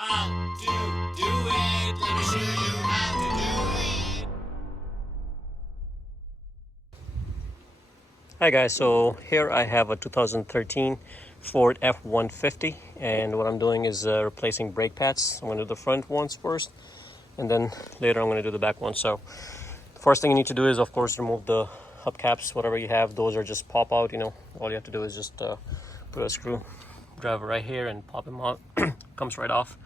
How to do it. Let me show you how to do it. Hi guys, so here I have a 2013 Ford F-150, and what I'm doing is replacing brake pads. I'm going to do the front ones first, and then later I'm going to do the back ones. So the first thing you need to do is, of course, remove the hubcaps. Whatever you have, those are just pop out. All you have to do is just put a screwdriver right here and pop them out. Comes right off.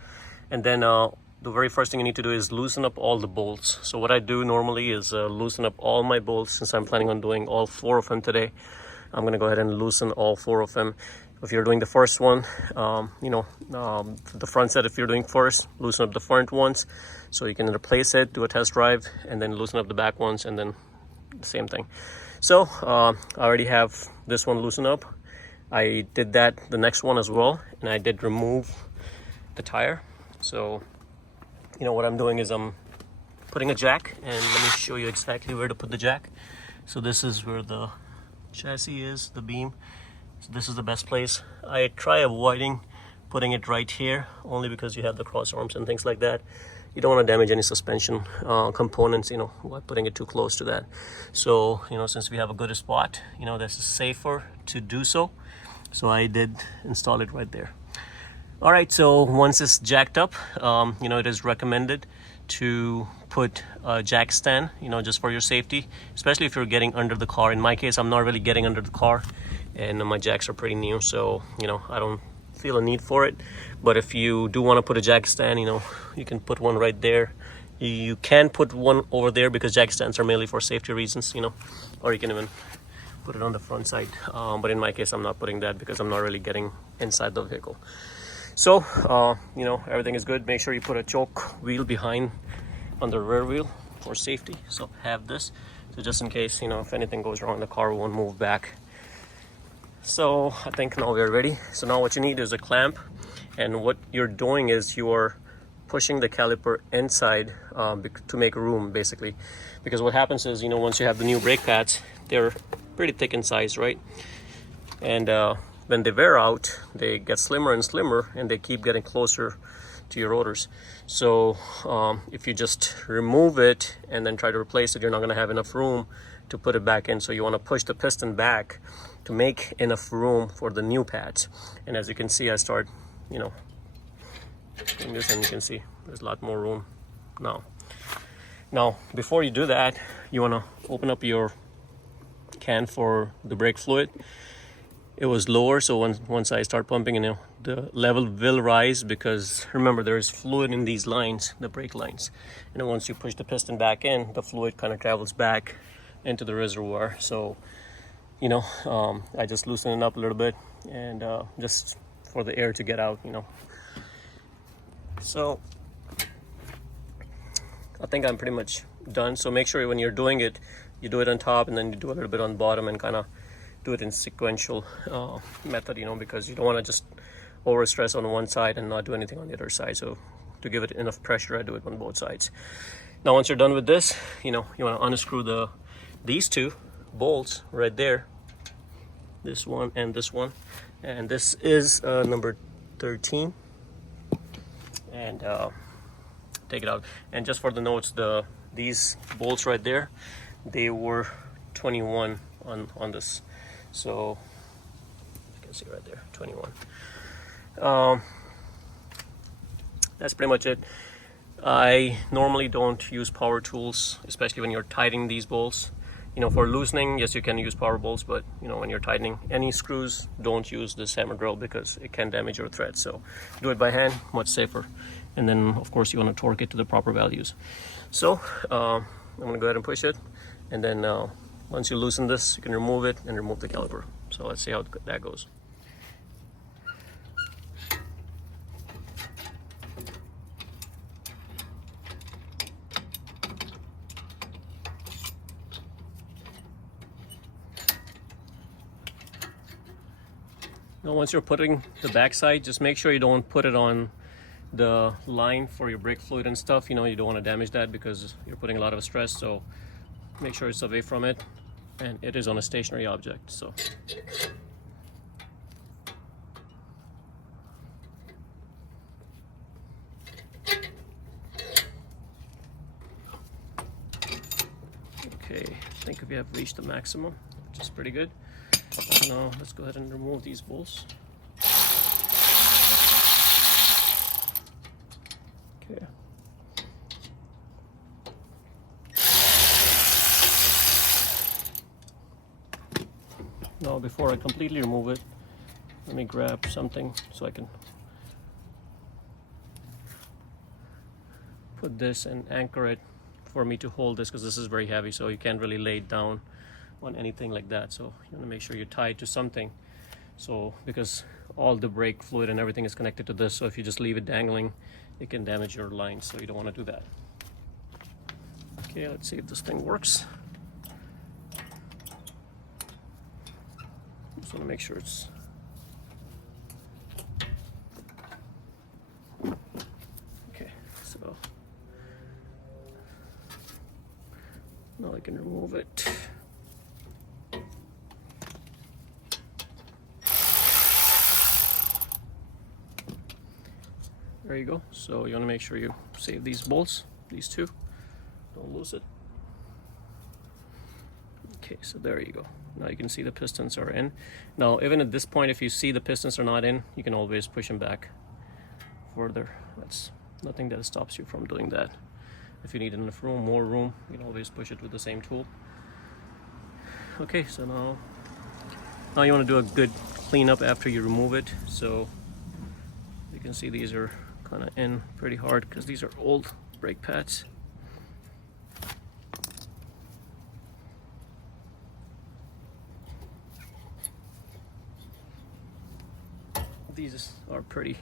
And then the very first thing you need to do is loosen up all the bolts. So what I do normally is loosen up all my bolts. Since I'm planning on doing all 4 of them today, I'm gonna go ahead and loosen all 4 of them. If you're doing the first one, the front set, if you're doing first, loosen up the front ones so you can replace it, do a test drive, and then loosen up the back ones, and then the same thing. So I already have this one loosened up. I did that the next one as well, and I did remove the tire. So what I'm doing is I'm putting a jack, and let me show you exactly where to put the jack. So this is where the chassis is, the beam. So this is the best place. I try avoiding putting it right here, only because you have the cross arms and things like that. You don't want to damage any suspension components, by putting it too close to that. So, since we have a good spot, this is safer to do so. So I did install it right there. All right, so once it's jacked up, it is recommended to put a jack stand, just for your safety, especially if you're getting under the car. In my case, I'm not really getting under the car, and my jacks are pretty new, so, I don't feel a need for it. But if you do want to put a jack stand, you can put one right there. You can put one over there because jack stands are mainly for safety reasons, or you can even put it on the front side. But in my case, I'm not putting that because I'm not really getting inside the vehicle. So, everything is good. Make sure you put a choke wheel behind on the rear wheel for safety. So have this. So just in case, if anything goes wrong, the car won't move back. So I think now we're ready. So now what you need is a clamp. And what you're doing is you're pushing the caliper inside to make room, basically. Because what happens is, once you have the new brake pads, they're pretty thick in size, right? And when they wear out, they get slimmer and slimmer, and they keep getting closer to your rotors. So if you just remove it and then try to replace it, you're not going to have enough room to put it back in. So you want to push the piston back to make enough room for the new pads. And as you can see, I start doing this, and you can see there's a lot more room now. Before you do that, you want to open up your can for the brake fluid. It was lower, so once I start pumping, the level will rise, because remember, there is fluid in these lines, the brake lines. And once you push the piston back in, the fluid kind of travels back into the reservoir. So I just loosen it up a little bit, and just for the air to get out. So I think I'm pretty much done. So make sure when you're doing it, you do it on top, and then you do a little bit on bottom, and kind of do it in sequential method, because you don't want to just over stress on one side and not do anything on the other side. So to give it enough pressure, I do it on both sides. Now once you're done with this, you want to unscrew these 2 bolts right there, this one and this one, and this is number 13, and take it out. And just for the notes, these bolts right there, they were 21 on this. So you can see right there, 21. That's pretty much it. I normally don't use power tools, especially when you're tightening these bolts. For loosening, yes, you can use power bolts, but when you're tightening any screws, don't use this hammer drill because it can damage your thread. So do it by hand, much safer. And then of course you want to torque it to the proper values. So I'm gonna go ahead and push it, and then once you loosen this, you can remove it and remove the caliper. So let's see how that goes. Now once you're putting the backside, just make sure you don't put it on the line for your brake fluid and stuff. You don't want to damage that because you're putting a lot of stress. So make sure it's away from it, and it is on a stationary object. So Okay, I think we have reached the maximum, which is pretty good. Now let's go ahead and remove these bolts. Okay. Now before I completely remove it, let me grab something so I can put this and anchor it for me to hold this, because this is very heavy, so you can't really lay it down on anything like that. So you want to make sure you're tied to something, so because all the brake fluid and everything is connected to this, so if you just leave it dangling, it can damage your line, so you don't want to do that. Okay, let's see if this thing works. Just want to make sure it's okay. So now I can remove it. There you go. So you want to make sure you save these bolts, these two, don't lose it. Okay, so there you go. Now you can see the pistons are in. Now even at this point, if you see the pistons are not in, you can always push them back further. That's nothing that stops you from doing that. If you need enough room, more room, you can always push it with the same tool. Okay, so now you want to do a good cleanup after you remove it. So you can see these are kind of in pretty hard because these are old brake pads. These are pretty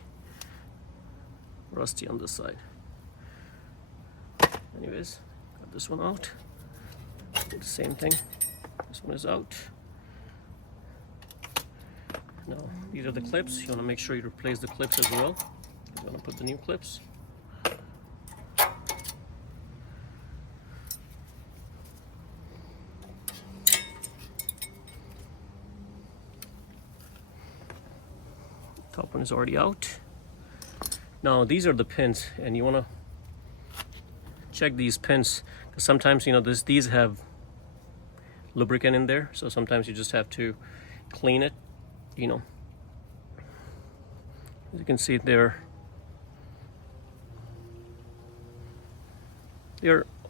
rusty on this side. Anyways, got this one out. Do the same thing. This one is out. Now, these are the clips. You want to make sure you replace the clips as well. You want to put the new clips. Top one is already out. Now these are the pins, and you want to check these pins because sometimes, you know, these have lubricant in there, so sometimes you just have to clean it. You know, as you can see, they're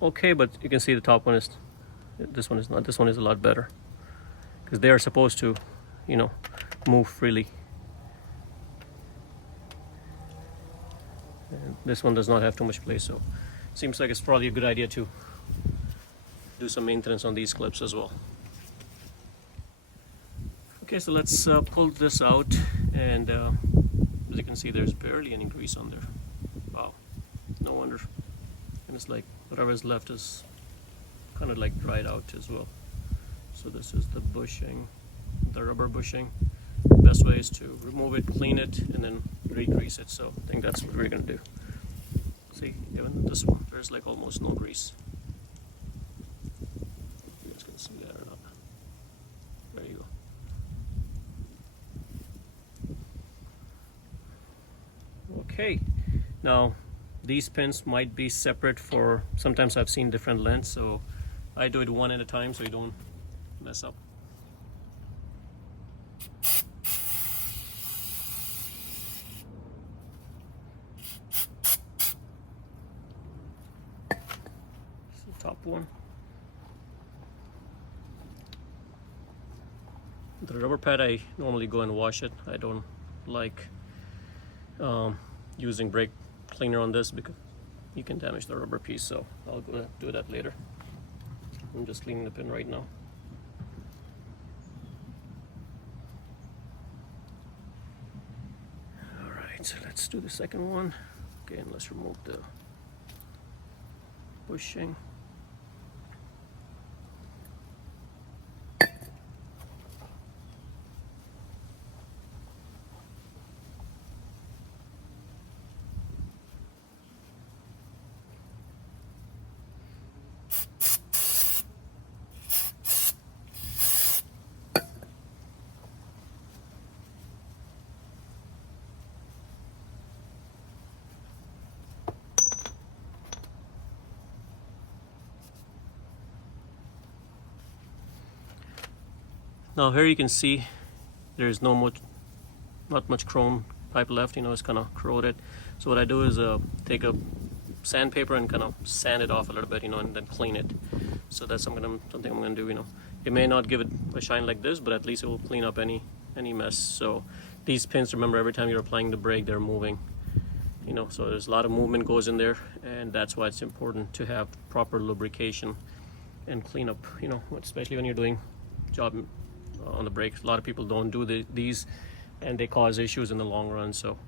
okay, but you can see the top one is, this one is not. This one is a lot better because they are supposed to, you know, move freely. And this one does not have too much place, so it seems like it's probably a good idea to do some maintenance on these clips as well. Okay, so let's pull this out, and as you can see, there's barely any grease on there. Wow, no wonder. And it's like whatever is left is kind of like dried out as well. So this is the bushing, the rubber bushing. The best way is to remove it, clean it, and then re-grease it. So I think that's what we're gonna do. See, even this one, there's like almost no grease. You guys can see that or not? There you go. Okay, now these pins might be separate for, sometimes I've seen different lengths, so I do it one at a time so you don't mess up. Top one. The rubber pad, I normally go and wash it. I don't like using brake cleaner on this because you can damage the rubber piece, so I'll go do that later. I'm just cleaning the pin right now. Alright, so let's do the second one. Okay, and let's remove the bushing. Now here you can see there's not much chrome pipe left, you know, it's kind of corroded. So what I do is take a sandpaper and kind of sand it off a little bit, you know, and then clean it. So that's something I'm gonna do, you know. It may not give it a shine like this, but at least it will clean up any mess. So these pins, remember, every time you're applying the brake, they're moving, you know, so there's a lot of movement goes in there, and that's why it's important to have proper lubrication and cleanup, you know, especially when you're doing job on the brakes. A lot of people don't do these, and they cause issues in the long run, so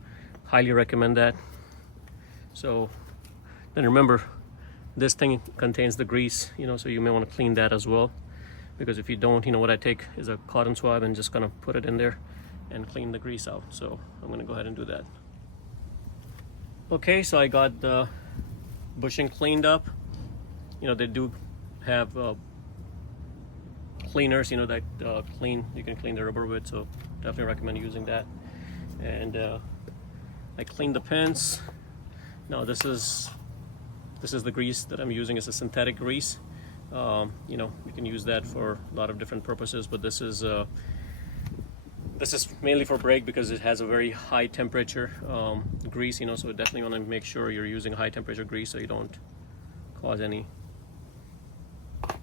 highly recommend that. So then remember, this thing contains the grease, you know, so you may want to clean that as well, because if you don't, you know, what I take is a cotton swab and just kind of put it in there and clean the grease out. So I'm going to go ahead and do that. Okay, so I got the bushing cleaned up. You know, they do have cleaners, you know, that you can clean the rubber with, so definitely recommend using that. And I cleaned the pins. Now this is the grease that I'm using. It's a synthetic grease. You know, you can use that for a lot of different purposes, but this is mainly for brake because it has a very high temperature grease, you know, so definitely want to make sure you're using high temperature grease so you don't cause any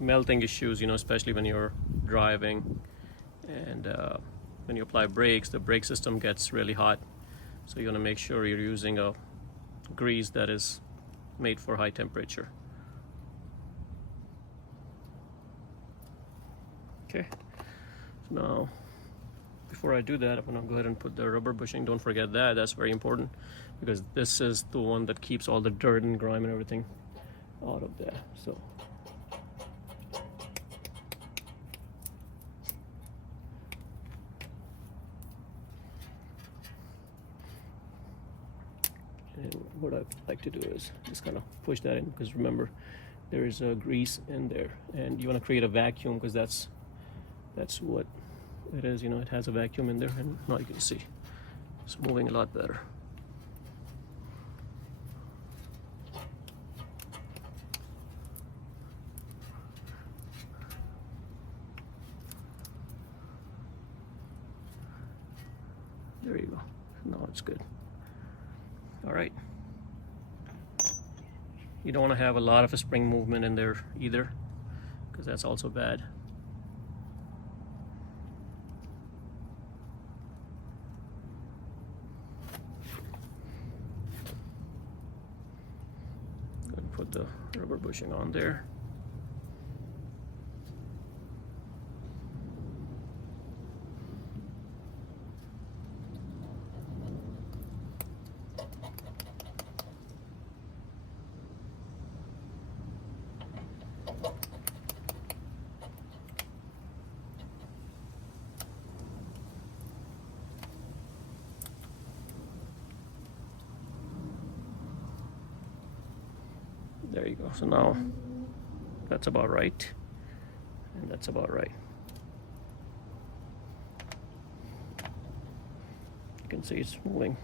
melting issues, you know, especially when you're driving, and when you apply brakes, the brake system gets really hot, so you want to make sure you're using a grease that is made for high temperature. Okay, so now before I do that, I'm gonna go ahead and put the rubber bushing. Don't forget that, that's very important, because this is the one that keeps all the dirt and grime and everything out of there. So and what I like to do is just kind of push that in, because remember, there is a grease in there, and you want to create a vacuum, because that's what it is, you know, it has a vacuum in there, and now you can see it's moving a lot better. There you go. Now it's good. All right. You don't want to have a lot of a spring movement in there either, because that's also bad. Go ahead and put the rubber bushing on there. There you go. So now that's about right, and that's about right. You can see it's moving.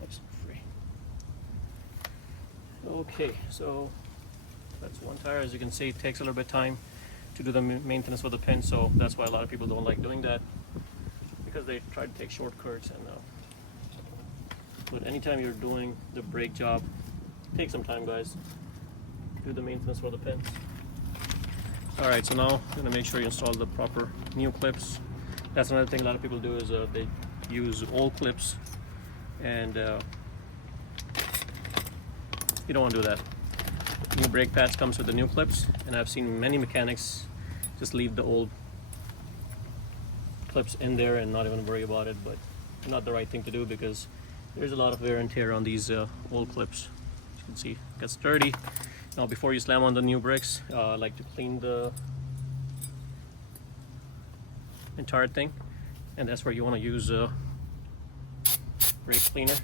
Nice and free. Okay, so that's one tire. As you can see, it takes a little bit of time to do the maintenance for the pin, so that's why a lot of people don't like doing that, because they try to take shortcuts. And but anytime you're doing the brake job, take some time, guys. Do the maintenance for the pins. All right, so now I'm gonna make sure you install the proper new clips. That's another thing a lot of people do, is they use old clips, and you don't want to do that. New brake pads comes with the new clips, and I've seen many mechanics just leave the old clips in there and not even worry about it, but not the right thing to do, because there's a lot of wear and tear on these old clips. As you can see, it gets dirty. Now before you slam on the new brakes, I like to clean the entire thing, and that's where you want to use brake cleaner.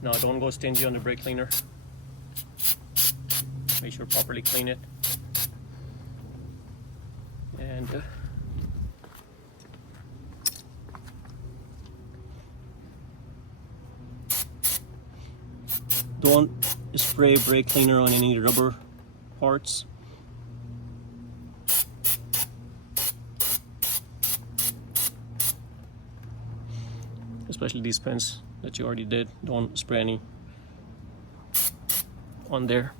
Now don't go stingy on the brake cleaner. Make sure properly clean it, and don't spray brake cleaner on any rubber parts. especially these pins that you already did. Don't spray any on there.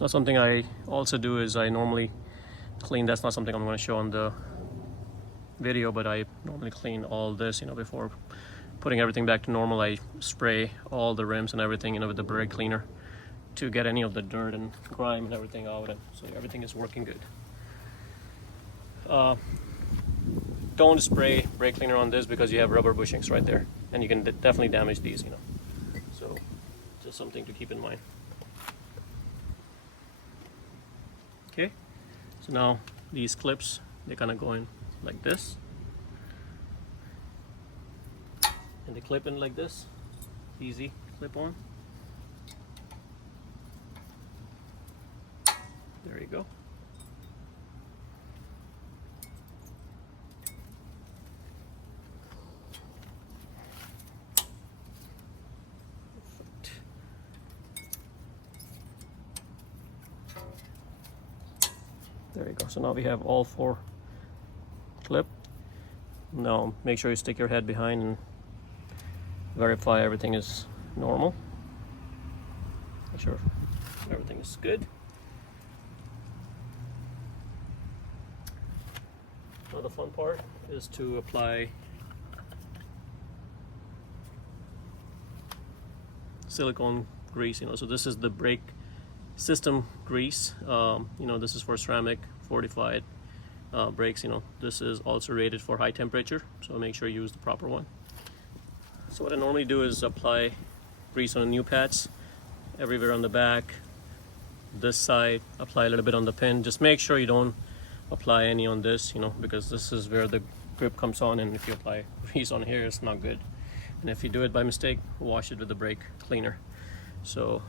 Now something I also do is I normally clean, that's not something I'm going to show on the video, but I normally clean all this, before putting everything back to normal. I spray all the rims and everything, with the brake cleaner to get any of the dirt and grime and everything out, and so everything is working good. Don't spray brake cleaner on this because you have rubber bushings right there, and you can definitely damage these, so just something to keep in mind. Okay, so now these clips, they kind of go in like this, and they clip in like this. Easy clip on. There you go. Perfect. There you go. So now we have all 4 clip. Now make sure you stick your head behind and verify everything is normal. Make sure everything is good. Now the fun part is to apply silicone grease. So this is the brake system grease. This is for ceramic fortified brakes. This is also rated for high temperature, so make sure you use the proper one. So what I normally do is apply grease on the new pads everywhere on the back, this side, apply a little bit on the pin. Just make sure you don't apply any on this, because this is where the grip comes on, and if you apply grease on here, it's not good. And if you do it by mistake, wash it with the brake cleaner. So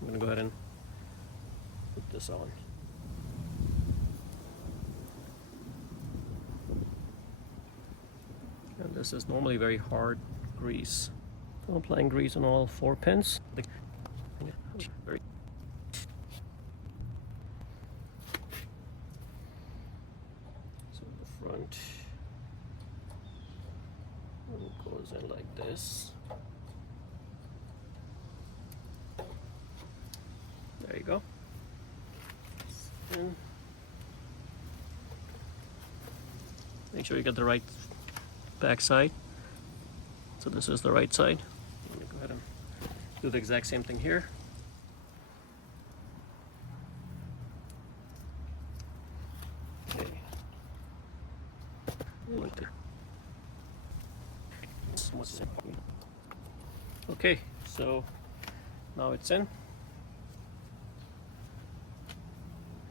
I'm gonna go ahead and put this on. And this is normally very hard grease. So I'm applying grease on all 4 pins. So the front goes in like this. There you go. And make sure you get the right back side. So this is the right side. I'm gonna go ahead and do the exact same thing here. Okay. Okay, so now it's in.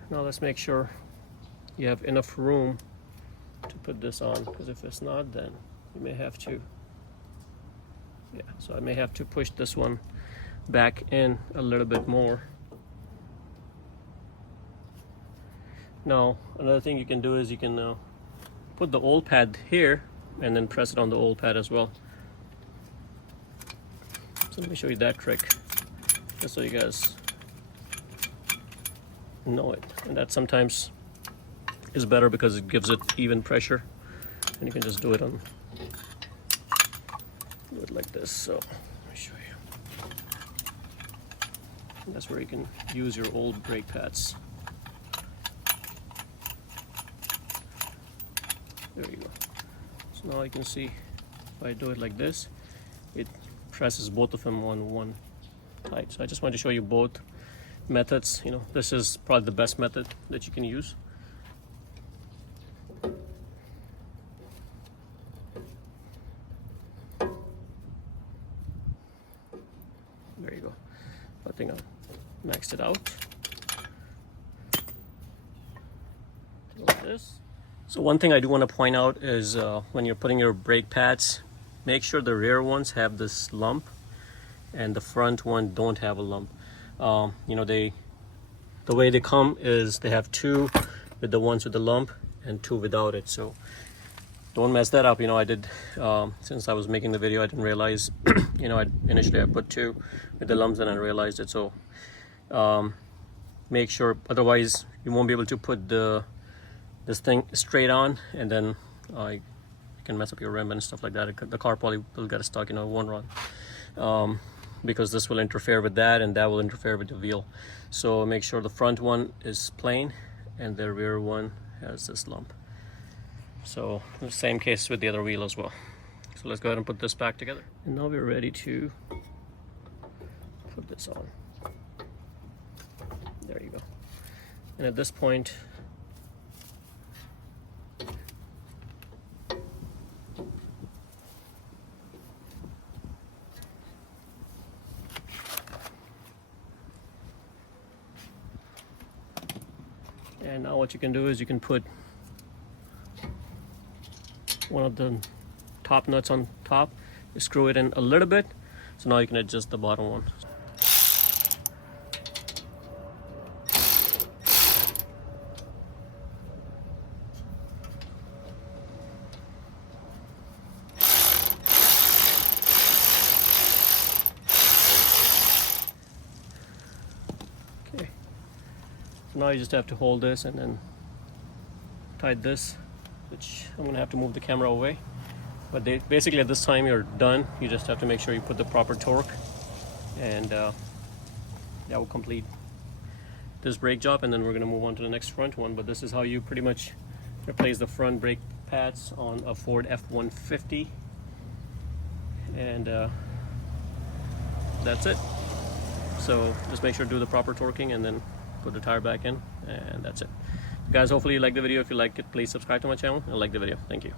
Now let's make sure you have enough room to put this on, because if it's not, then you may have to, so I may have to push this one back in a little bit more. Now another thing you can do is you can put the old pad here and then press it on the old pad as well. So let me show you that trick, just so you guys know it. And that sometimes is better because it gives it even pressure, and you can just do it like this. So let me show you. And that's where you can use your old brake pads. There you go. So now you can see if I do it like this, it presses both of them on one tight. So I just wanted to show you both methods. This is probably the best method that you can use. There you go. I think I maxed it out. Like this. So one thing I do want to point out is when you're putting your brake pads, make sure the rear ones have this lump and the front one don't have a lump. The way they come is they have 2 with the ones with the lump and 2 without it. So don't mess that up. I did, since I was making the video, I didn't realize, initially I put 2 with the lumps and I realized it. So make sure, otherwise you won't be able to put this thing straight on, and then you can mess up your rim and stuff like that. The car probably will get stuck, it won't run. Because this will interfere with that, and that will interfere with the wheel. So make sure the front one is plain and the rear one has this lump. So the same case with the other wheel as well. So let's go ahead and put this back together. And now we're ready to put this on. There you go. And at this point, and now what you can do is you can put one of the top nuts on top, screw it in a little bit, so now you can adjust the bottom one. Okay, so now you just have to hold this and then tight this, which I'm gonna have to move the camera away. But basically at this time you're done. You just have to make sure you put the proper torque, and that will complete this brake job, and then we're gonna move on to the next front one. But this is how you pretty much replace the front brake pads on a Ford F-150, and that's it. So just make sure to do the proper torquing and then put the tire back in, and that's it. Guys, hopefully you liked the video. If you liked it, please subscribe to my channel and like the video. Thank you.